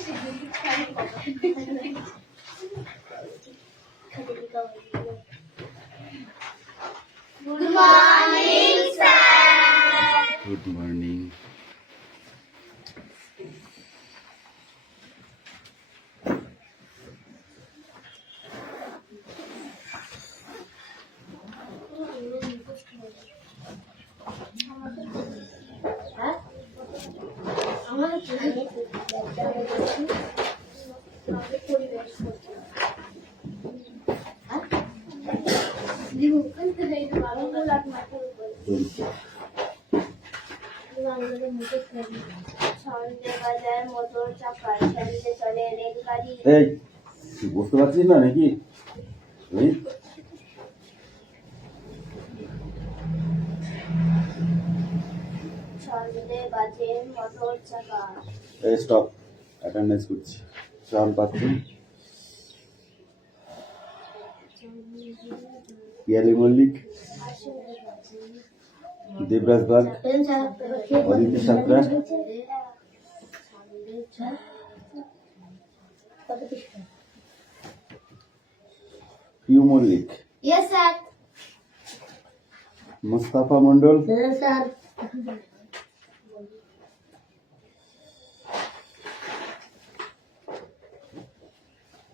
Good morning, sir. Good morning. সন্ধ্যেবেলার motor চাকা সারিতে চলে রেলগাড়ি। এই তুই বুঝতে পারছিস না নাকি? সন্ধ্যে বাজে মোটর চাকা। এই স্টপ, অ্যাটেন্ডেন্স করছি। চল পাচ্ছি। Piyali Mallick, Debraj Bag, Aditi Santra, Piu Mallick, Yes, sir. Mustafa Mondal, Yes, sir.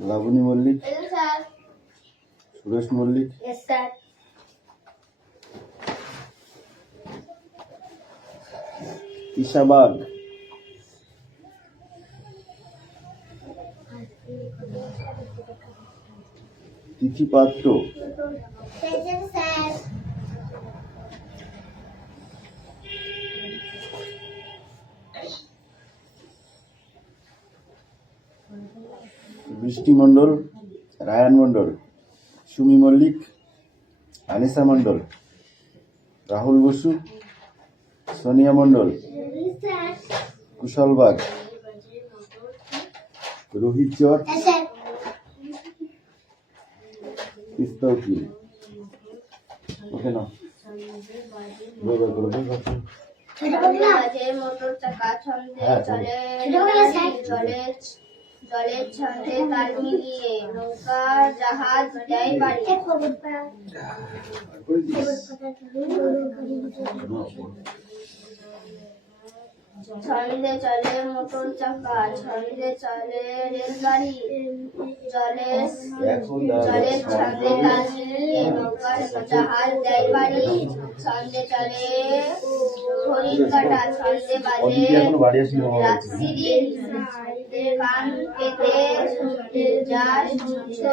Labani Mallick, Yes, sir. Suresh Mallick, Yes, sir. Isha Bag, Tithi Patra, Yes, sir. Brishti Mondal, Rayan Mondal, Sumi Mallick, Anisa Mondal, Rahul Basu, Sonia Mondal, Kushal Bag, Rohit Char, Yes, sir. Tista Ukil. Okay না সন্ধ্যে বাজে মোটর চাকা ছন্দে চলে জলের ছন্দে তাল মিলিয়ে নৌকা জাহাজ দেয় বাড়ি। ছন্দে চলে মোটর চাকা ছন্দে চলে রেলগাড়ি জলের ছন্দে তাল মিলিয়ে নৌকা জাহাজ দেয় বাড়ি। ছন্দে চলে ঘড়ির কাঁটা ছন্দে বাজে রাত্রির গান পেতে শুনতে যা শুনছো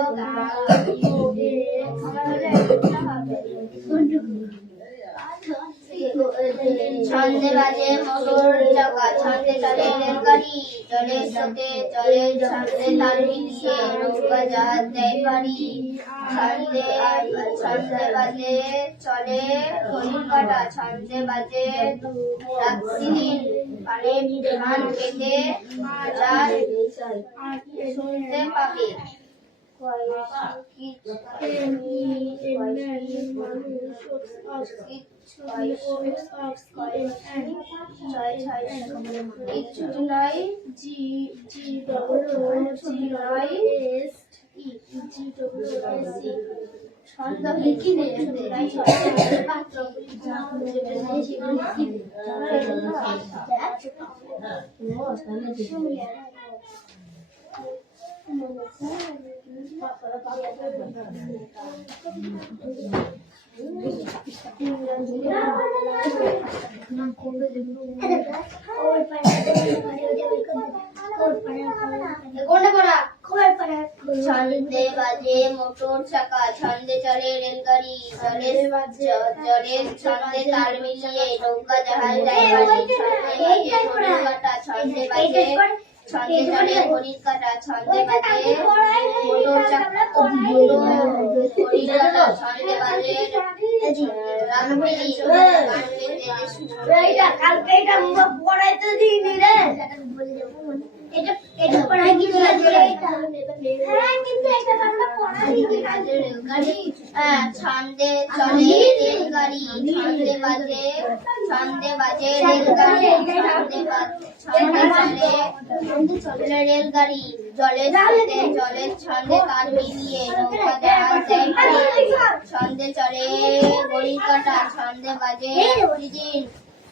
ছন্দে বাজে মোটর চাকা ছন্দে চলে রেলগাড়ি জলের স্রোতে জলের ছন্দে তাল মিলিয়ে নৌকা জাহাজ দেয় বাড়ি। ছন্দে বাজে চলে ঘড়ির কাঁটা ছন্দে বাজে রাত্রির গান পেতে যা শুনতে পাবে। কিচ্ছু নয় ছন্দে বাজে মোটর চাকা ছন্দে চলে রেলগাড়ি জলের ছন্দে তাল মিলিয়ে নৌকা জাহাজ দেয় বাড়ি। ছন্দে বাজে ছন্দে চলে ঘড়ির কাঁটা ছন্দে বাজে মোটর চাকা ঘড়ির কাঁটা ছন্দে বাজে ছন্দে চলে রেলগাড়ি ছন্দে বাজে রেলগাড়ি ছন্দে চলে রেলগাড়ি, জলের সাথে জলের ছন্দে তাল মিলিয়ে নৌকা জাহাজ দেয় পাড়ি। ছন্দে চলে ঘড়ির কাঁটা, ছন্দে বাজে প্রতিদিন।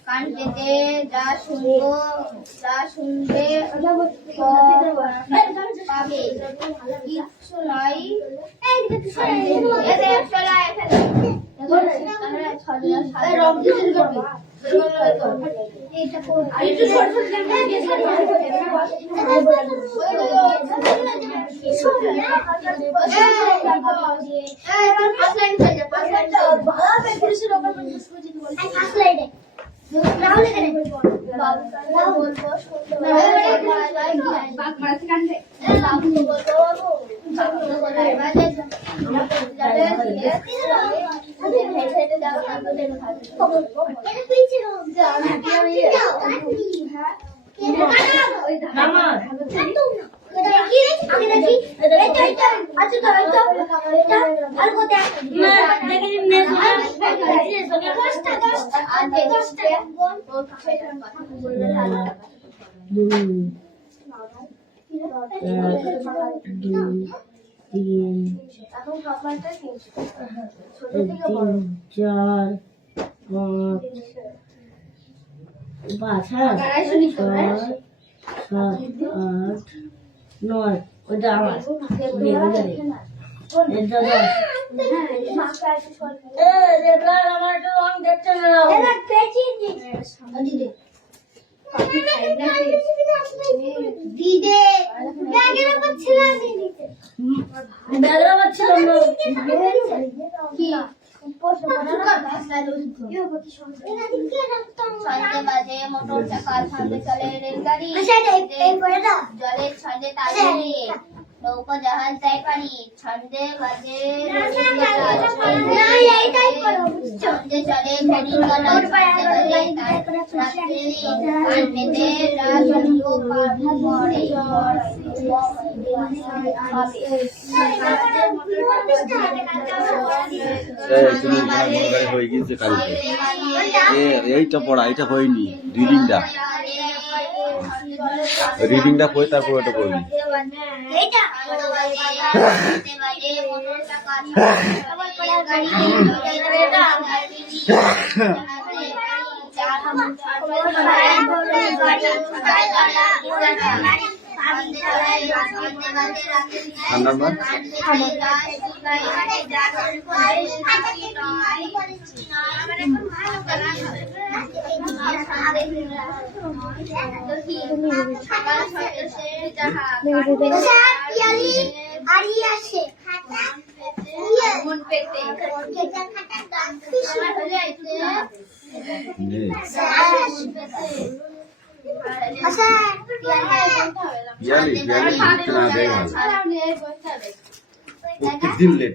কান পেতে যা শুনবে পাবে, কিচ্ছু নয় ওটা আমার ছন্দে বাজে মোটর চাকা, ছন্দে চলে রেলগাড়ি, জলের ছন্দে তাল মিলিয়ে নৌকা জাহাজ দেয় পাড়ি। ছন্দে বাজে ছন্দে চলে ঘড়ির কাঁটা, ছন্দে বাজে রাত্রি। কান পেতে যা শুনবো পরে হয়ে গিয়েছে কালকে এইটা পড়া, এটা হয়নি রিডিংটা পড়ে তারপর ওটা পড়বি। নাম্বার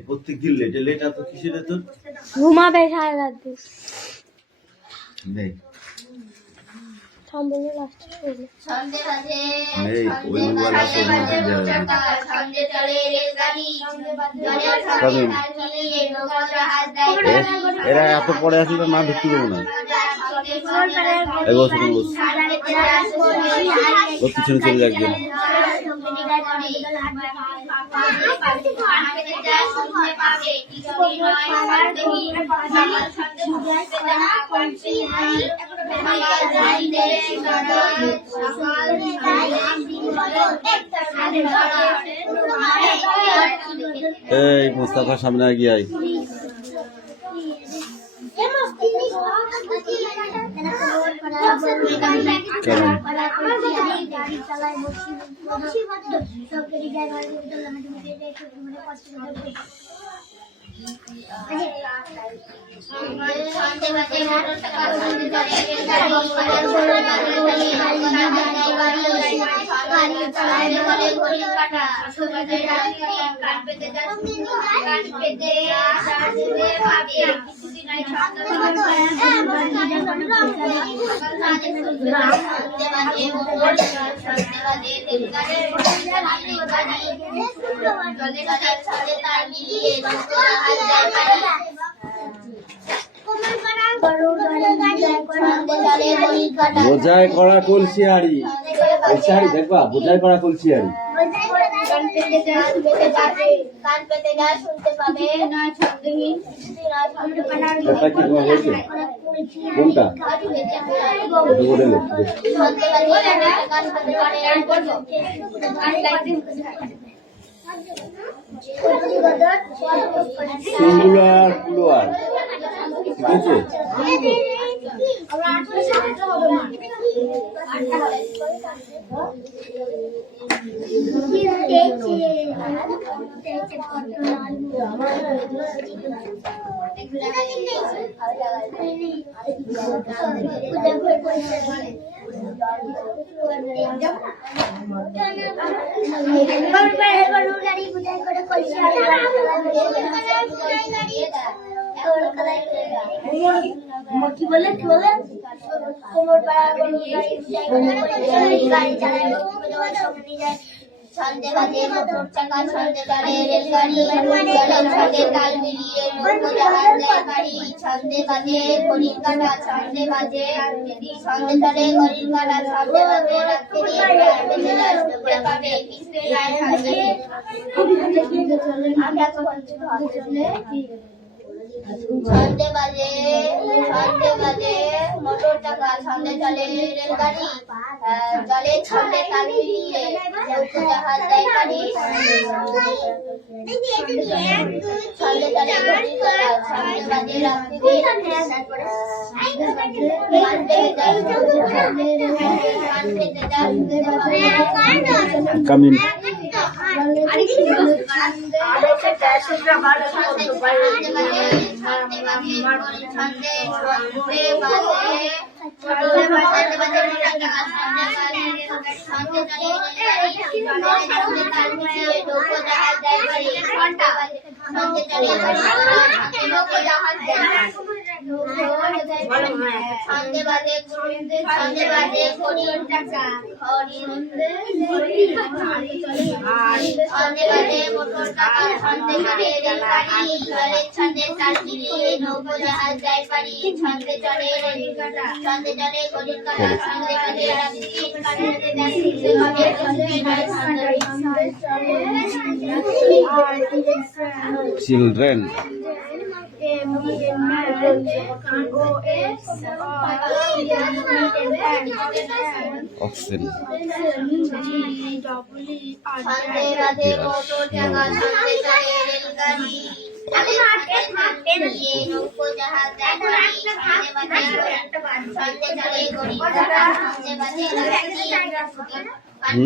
প্রত্যেকদিন লেট লেট এত কিসের তোর ঘুমাবে সারা রাত নেই ছন্দে বাজে নেই ওই মোবাইল আছে ছন্দে চলে রেলগাড়ি, জলের ছন্দে তাল মিলিয়ে নৌকা জাহাজ দেয় পাড়ি। এরা এত পরে আসলে না ঢুকতে দেবো না এই বছর ওর পিছনে চলে যাচ্ছে এই মুস্তাফার সামনে গিয়ে আয় ছন্দে চলে ঘড়ির কাঁটা বোঝাই করা কলসি হাড়ি কলসি হাড়ি দেখবা বোঝাই করা কলসি হাড়ি কান পেতে যা শুনতে পাবে না ছন্দহীন এটা কি তোমার হয়েছে কোনটা এটা বলে নে ছন্দে বাজে কান পেতে কানে আর করবো সিঙ্গুলার প্লুরাল ঠিক আছে কি বলে কোমর পাড়া গাড়ি চালায় ছন্দে বাজে মোটর চাকা ছন্দে চলে রেলগাড়ি ছন্দে তাল মিলিয়ে নৌকো জাহাজ যায় গাড়ি ছন্দে বাজে ঘড়ির কাঁটা ছন্দে বাজে ছন্দে চলে ঘড়ির কাঁটা ছন্দে বাজে রাত্রি শুনতে পাবে কিসে রায় ছন্দে ছন্দে বাজে মোটর চাকা ছন্দে চলে রেলগাড়ি জলে ছন্দে তাল মিলিয়ে নৌকো জাহাজ যায় গাড়ি ছন্দে চলে ঘড়ির কাঁটা ছন্দে বাজে রাত্রি কামিন ছন্দে বাজে ঘড়ির টাকা ছন্দে বাজে মোটর টাকা ছন্দে চলে রেলগাড়ি জলের ছন্দে তাল মিলিয়ে নৌকো জাহাজ যায় পারি ছন্দে চলে ছন্দে চলে ঘড়ির কাঁটা ছন্দে বাজে রাত্রি কাঁটাতে যাচ্ছে ঘরে ছন্দে নয় চিলড্রেন অক্সিজেন ছন্দে বাজে মোটর চাকা ছন্দে চলে রেলগাড়ি নৌকো জাহাজ যায় গাড়ি ছন্দে চলে ঘড়ির কাঁটা ছন্দে বাজে রাত্রি কাঁটাতে যাচ্ছে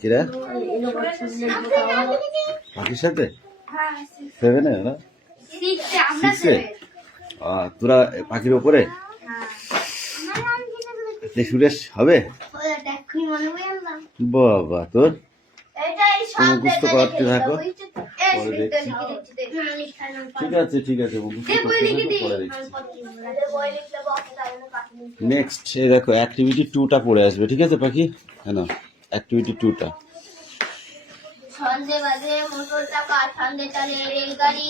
কিরা পাখির সাথে সেভেনে না সিক্সে তোরা পাখির ওপরে সুরেশ হবে বাবা তোর তুমি মুখস্থ করতে থাকো পরে দেখছি ঠিক আছে মুখস্থ করতে থাকো পরে দেখছি নেক্সট এই দেখো অ্যাক্টিভিটি 2টা পড়ে আসবে ঠিক আছে পাখি হ্যাঁ না অ্যাক্টিভিটি 2টা ছন্দে বাজে মোটর চাকা ছন্দে চলে রেলগাড়ি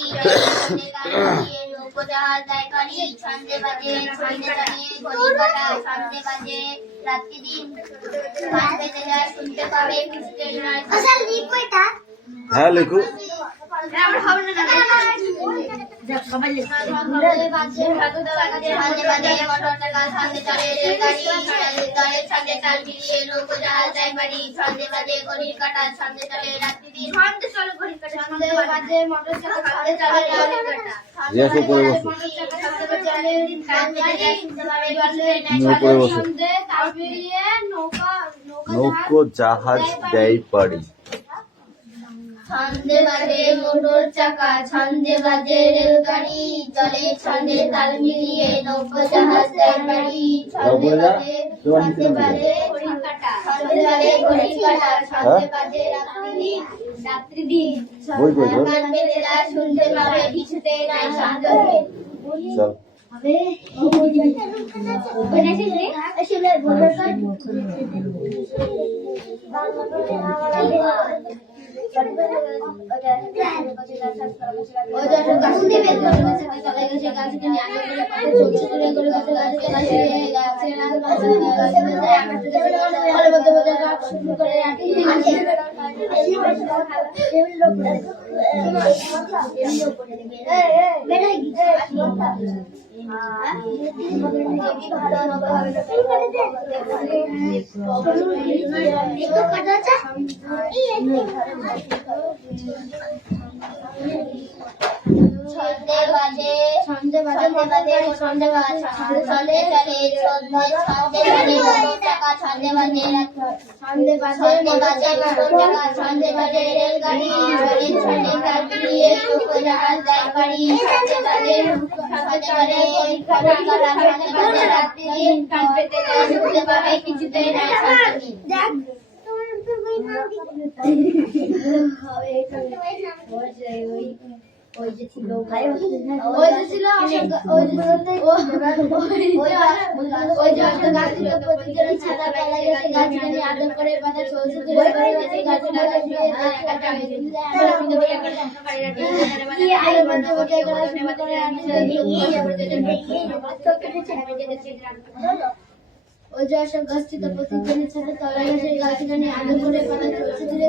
ছন্দে তাল মিলিয়ে নৌকো জাহাজ যায় গাড়ি ছন্দে বাজে ছন্দে চলে ঘড়ির কাঁটা ছন্দে বাজে রাত্রি দিন কান পেতে যায় শুনতে পাবে কিসে নয় হ্যাঁ লেখো ছন্দে বাজে মোটর চাকা ছন্দে চলে রেলগাড়ি জলের ছন্দে তাল মিলিয়ে নৌকো জাহাজ যায় বাড়ি ছন্দে বাজে ঘড়ির কাঁটা ছন্দে চলে রাত্রি দিন ছন্দে বাজে মোটর চাকা ছন্দে চলে রেলগাড়ি দেখো পরে বসো নৌকো জাহাজ দেয় পারি ছন্দে বাজে মোটর চাকা ছন্দে বাজে রেলগাড়ি জলে ছন্দে তাল মিলিয়ে নৌকো জাহাজ যায় বাড়ি ছন্দে বাজে ঘড়ির কাঁটা ছন্দে বাজে ঘড়ির কাঁটা ছন্দে বাজে রাত্রি দিন কান পেতে যা শুনতে পাবে কিছুতে নাই সন্দেহ চল ওই যে গাছ দিবে তলে গেছে গাছ কিনে আগে করে পাতে চলছে দূরে করে গাছ গাছ শুরু করে ছন্দে বাজে ছন্দে বাজে ছন্দে বাজে ছন্দে চলে ছন্দে চলে টাকা ছন্দে বাজে ছন্দে বাজে টাকা ছন্দে বাজে রেলগাড়ি চলে ছন্দে কাটিয়ে লোক জাহাজ যায় বাড়ি ছন্দে বাজে পরীক্ষা করা ছন্দে বাজে রাত্রি দিন কান পেতে শুনতে পাবে কিছুতেই নাই শান্তি দেখ ওই যে ছিল গাছ ছিল প্রতিদিন ছাতা পালা গেছে গাছ কিনে আদর করে বাঁধা চলছে দূরে করে গেছে গাছে লাগা শুয়ে ওই যে সব গাছ ছিল প্রতিদিনের সাথে তলা গেছে গাছ কিনে আদর করে বাঁধা চলছে দূরে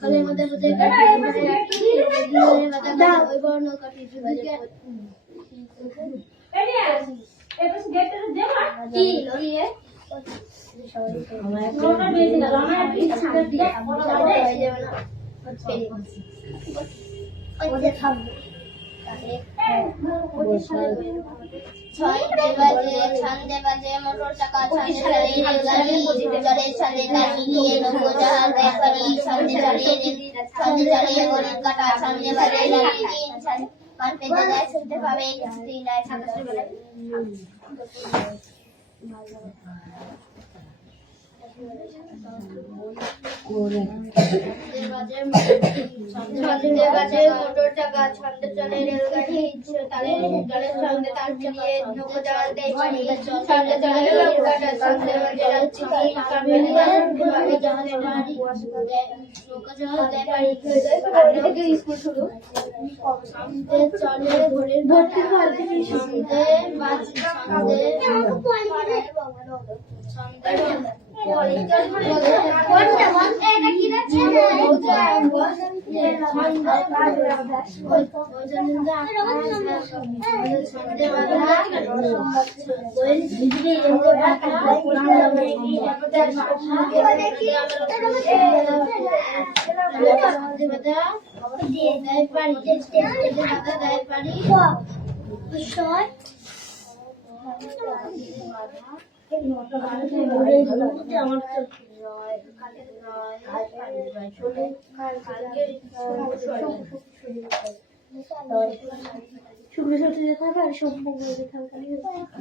কলের মধ্যে মধ্যে ওই বড় নৌকাটি ছন্দে বাজে মোটর চাকা ছন্দে চলে রেলগাড়ি চলে ছন্দে তার মিলিয়ে নৌকো জাহাজ ব্যাপারী ছন্দে চলে গরিব কাটা ছন্দে বাজে রাত্রি দিন কান পেতে যায় শুনতে পাবে কিছুতেই নাই সাতাশে বেলায় ছন্দে বাজে মোটর চাকা ছন্দে চলে রেলগাড়ি তালে জলের ছন্দে তার চালিয়ে নৌকো জাহাজ দেয় পানি ছন্দে চলে গরিব কাটা ছন্দে বাজে রাত্রি দিন কান পেতে যায় শুনতে পাবে জাহাজে বাড়ি নৌকো জাহাজ দেয় পানি থেকে স্কুল শুরু ছন্দে চলে ঘোড়ের ভর্তি ছন্দে বাজে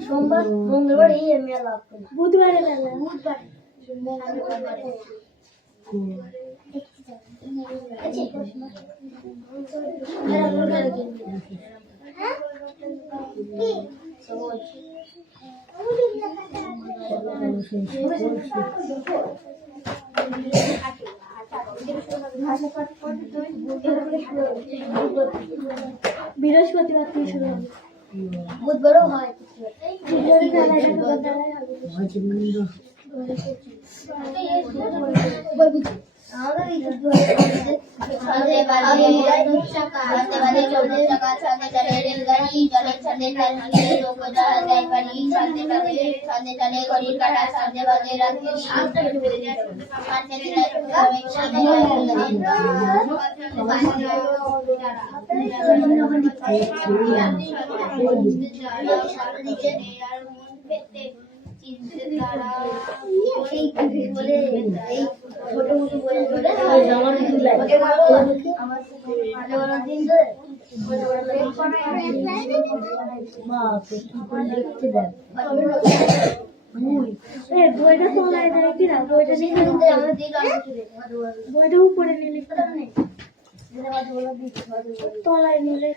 সোমবার মঙ্গলবার এই মেলা বুধবারে মেলা বুধবার বৃহস্পতিবার থেকে শুরু হবে বুধবারও হয় ছন্দে বাজে চৌদ্দ টাকা ছন্দে চলে রেলগাড়ি চলে ছন্দে তার মিলিয়ে লোক জাহাজ যায় বাড়ি ছন্দে বাজে ছন্দে চলে ঘড়ির কাঁটা ছন্দে বাজে রাত্রি বইটা উপরে নিলে তলায় নিলে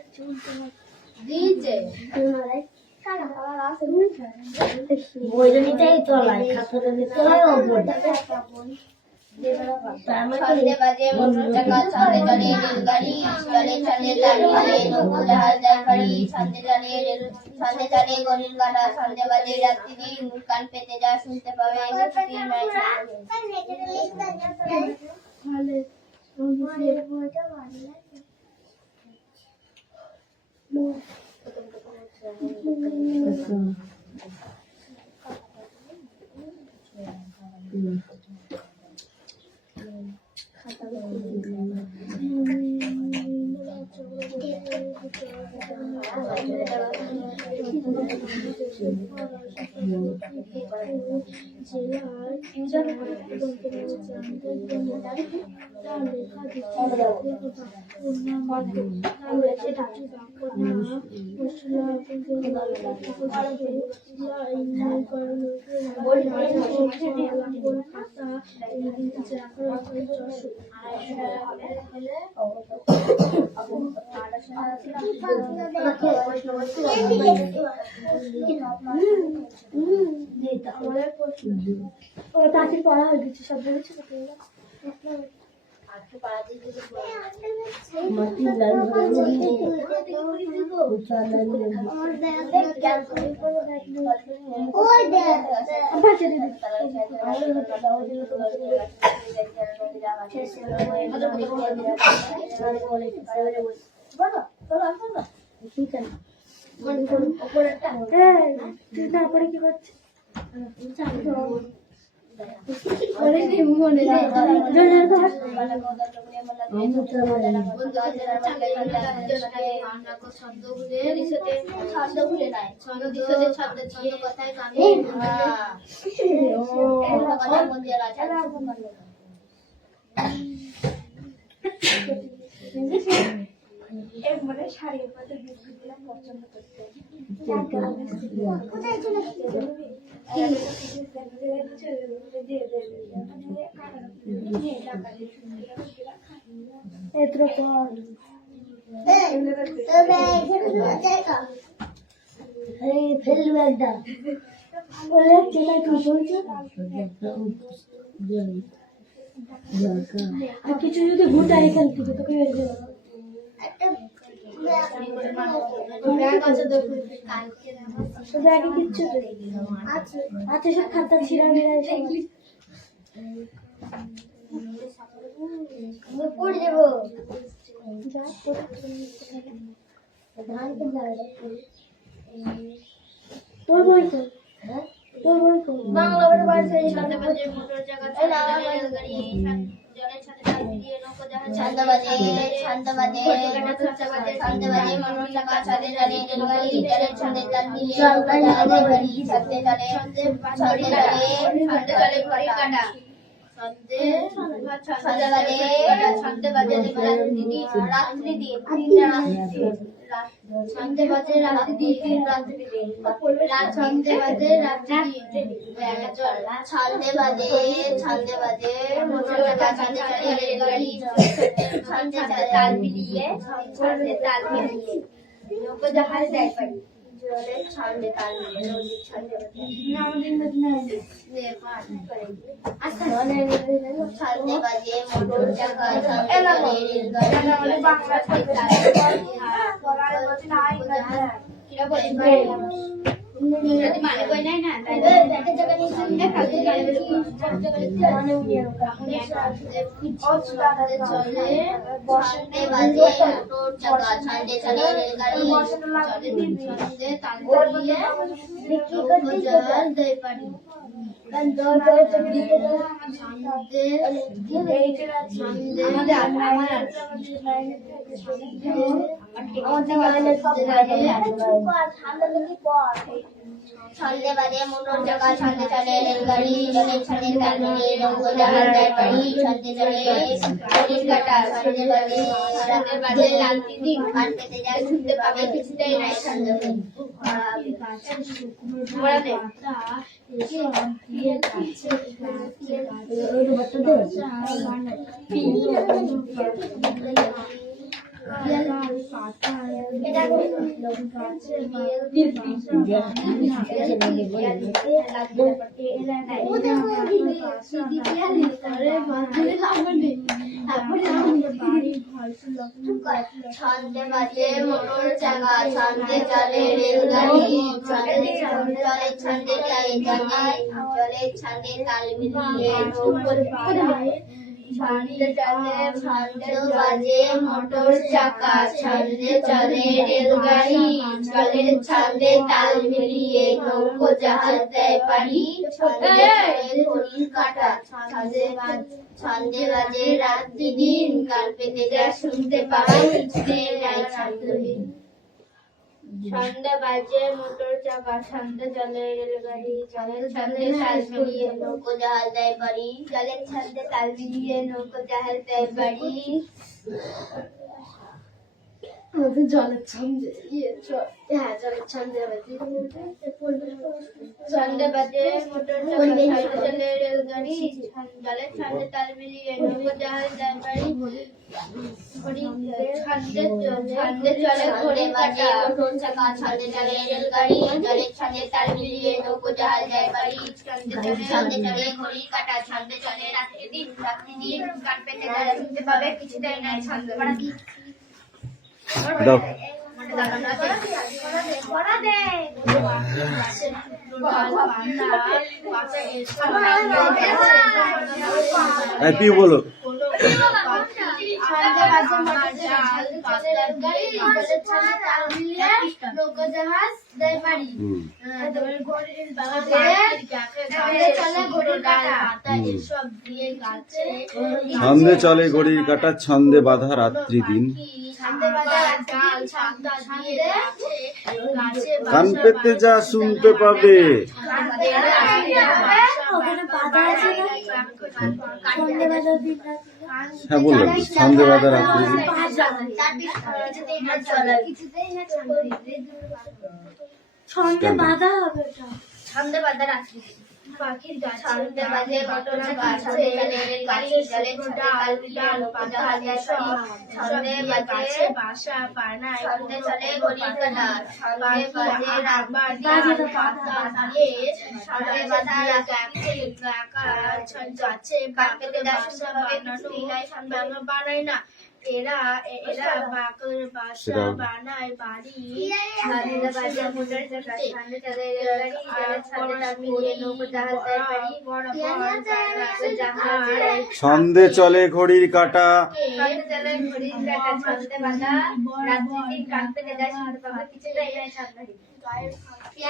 দিয়েছে বইটা নিতেই তো লাই খাতাটা নিতে হয় ওপরটা ছন্দে বাজে মোটর চাকা ছন্দে চলে রেলগাড়ি চলে চলে দাঁড়িয়ে নৌকো জাহাজ যায় বাড়ি ছন্দে চলে ছন্দে চলে গরুর গাড়া ছন্দে বাজে রাত্রি দিন কান পেতে যা শুনতে পাবে কিছুদিন নয় পড়া হয়ে গেছে সব বলেছে তারপরে কি করছে শাড়ির মধ্যে বিস্কুট দিলাম পছন্দ করতে কিছু যদি ঘুরতে এখান থেকে তোকে কিচ্ছু আচ্ছা সব খাতা ছিঁড়া পড়ে যাবো তোর বই তো তোর বই তো বাংলা বাড়ি মোটর জায়গা ছন্দ বাজে মনোর চাকা ছন্দে চলে রেলগাড়ি জলের ছন্দে তাল মিলিয়ে নৌকা জাহাজ যায় বাড়ি ছন্দে চলে ঘড়ির কাঁটা ছন্দে বাজে রাত্রি দিন ছন্দে বাজে রাত্রি দিন ছন্দে বাজে মোটর চাকা ছন্দে চলে রেলগাড়ি ছন্দে তাল মিলিয়ে নৌকো জাহাজ যায় বাড়ি জলের ছন্দে তাল মিলিয়ে ছন্দে বাজে মোটর চাকা ছন্দে চলে রেলগাড়ি মানে কই নাই না তাই ছন্দে বাজে মোটর চাকা ছন্দে চলে রেলগাড়ি ছন্দে তাল মিলিয়ে নৌকো জাহাজ যায় বাড়ি ছন্দে বাজে মোটর চাকা ছন্দে চলে রেলগাড়ি জলের ছন্দে তাল মিলিয়ে নৌকো জাহাজ যায় বাড়ি ছন্দে চলে ঘড়ির কাঁটা ছন্দে বাজে রাতের বাজে রাত্রি দিন কান পেতে যায় শুনতে পাবে কিছুতেই নাই ছন্দ ছন্দে বাজে মোটর চাকা, ছন্দে চলে রেলগাড়ি, ছন্দে জলের ছন্দে চলে জাহাজ, জলের ছন্দে তাল মিলিয়ে নৌকো জাহাজ। ছন্দে বাজে মোটর চাকা, ছন্দে চলে রেলগাড়ি, জলের ছন্দে তাল মিলিয়ে নৌকো জাহাজ দেয় পাড়ি। ছন্দে চলে ঘড়ির কাঁটা, ছন্দে বাজে রাত্রি দিন, কান পেতে যা শুনতে পাবে কিছুতেই নাই ছন্দহীন। ছন্দে বাজে মোটর চাকা, ছন্দে চলে রেলগাড়ি, জলের ছন্দে তাল মিলিয়ে নৌকো জাহাজ দেয় পাড়ি, জলের ছন্দে তাল মিলিয়ে নৌকো জাহাজ দেয় পাড়ি। জলের ছন্দে জলের ছন্দে ছন্দে বাজে মোটর চাকা, ছন্দে চলে রেলগাড়ি, জলের ছন্দে তাল মিলিয়ে নৌকো জাহাজ দেয় পাড়ি। ছন্দে চলে ঘড়ি বাজে মোটর চাকা, ছন্দে চলে রেলগাড়ি, জলের ছন্দে তাল মিলিয়ে নৌকো জাহাজ দেয় পাড়ি। ছন্দে চলে ঘড়ির কাঁটা, ছন্দে চলে রাত্রি দিন, কান পেতে যারা শুনতে পাবে কিছুতেই নাই ছন্দ। দাও কি বলো? ছন্দে চলে ঘড়ির কাঁটা, ছন্দে বাঁধা রাত্রি দিন, কান পেতে যা শুনতে পাবে। হ্যাঁ বললাম ছন্দে বাঁধা রাত্রি দিন। ছন্দে বাঁধা হবে, ছন্দে বাঁধা রাত্রি দিন। পাখির গাছ, ছন্দে বাজে মোটর চাকা, ছন্দে চলে রেলগাড়ি, জলের ছন্দে তাল মিলিয়ে নৌকো জাহাজ দেয় পাড়ি। ছন্দে বাজে বাসা পানায়, ছন্দে চলে ঘড়ির কাঁটা, ছন্দে বাজে রাত্রি ছন্দে বাঁধা যাচ্ছে কান পেতে যা শুনতে পাবে কিছুতেই নাই ছন্দ। বানায় না, এরা বাঁকের বাসা বানায় বাড়ি। ছন্দে বাজে মোটর চাকা, ছন্দে চলে রেলগাড়ি, জলের ছন্দে তাল মিলিয়ে নৌকো জাহাজ দেয় পাড়ি। ছন্দে চলে ঘড়ির কাঁটা, ছন্দে চলে ঘড়ির কাঁটা, ছন্দে বাঁধা রাত্রি দিন, কান পেতে যা শুনতে পাবে কিছুতেই নাই ছন্দহীন।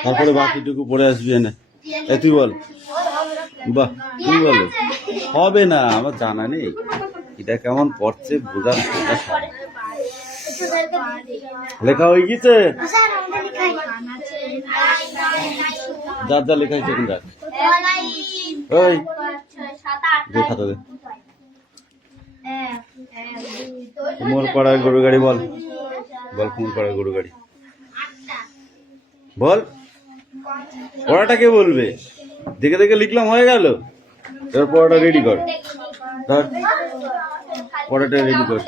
তারপরে বাকিটুকু পড়ে আসবি এনে। তুই বল। বাহ তুই বলো। হবে না, আমার জানা নেই এটা কেমন পড়ছে, বোঝার চেষ্টা কর। লেখা হয়ে গেছে, যার যা লেখা হয়েছে এখন দেখ। ওই যে খাতা দে। কুমোর পাড়ার গরু গাড়ি বল, বল কুমোর পাড়ার গরু গাড়ি বল। পড়াটা কে বলবে? দেখে দেখে লিখলাম, হয়ে গেল। এবার পড়াটা রেডি কর, ধর পড়াটা রেডি কর।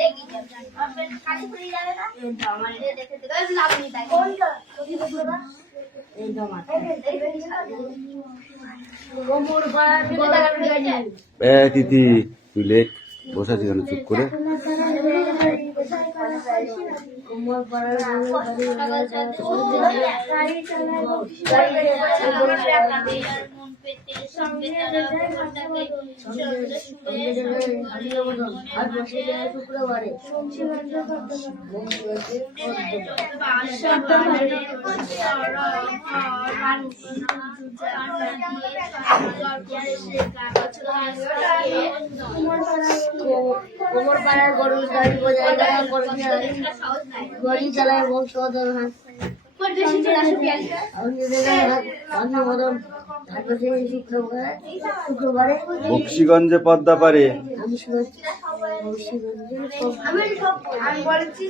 তিথি তুই লেখ, বসাচ্ছি কেন চুপ করে? কোমর পাড়ার গরুর গাড়ি বজায় গড়ি চালায় বংশধর হাস। শুক্রবারে বক্সিগঞ্জে পদ্মা পারে আমি বলেছি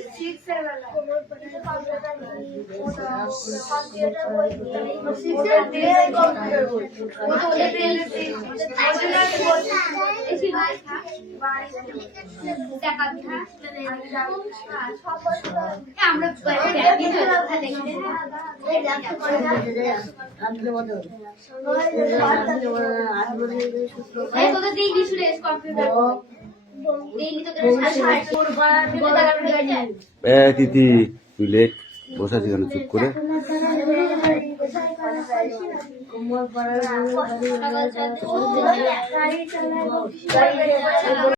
তিথি তুই লেখ বসে আছি কেন চুপ করে? কোমর পাড়ার